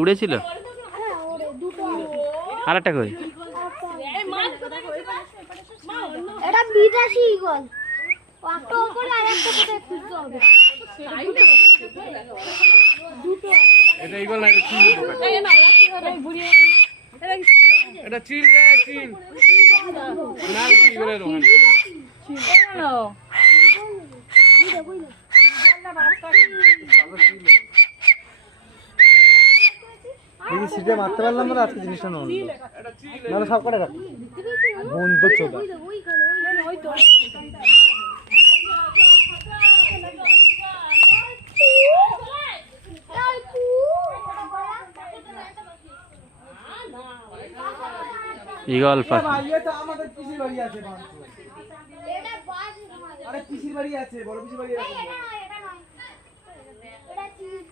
উড়েছিল আর একটা কই এটা বিদেশি ঈগল একটা উপরে আর একটা কোথায় খুঁজতে হবে দুটো এটা ঈগল না, এটা চিল। এটা চিল রে, চিল না, এটা ঈগলের রোহান। দেখি সিটে মারতে পারলাম না আজকে জিনিসটা নয় নাহলে সব কটা রাখো বন্ধু চোদা ঈগল পাখি আমাদের পিসির বাড়ি আছে আরে পিসির বাড়ি আছে বড় পিসির বাড়ি আছে এটা নয় এটা চিজ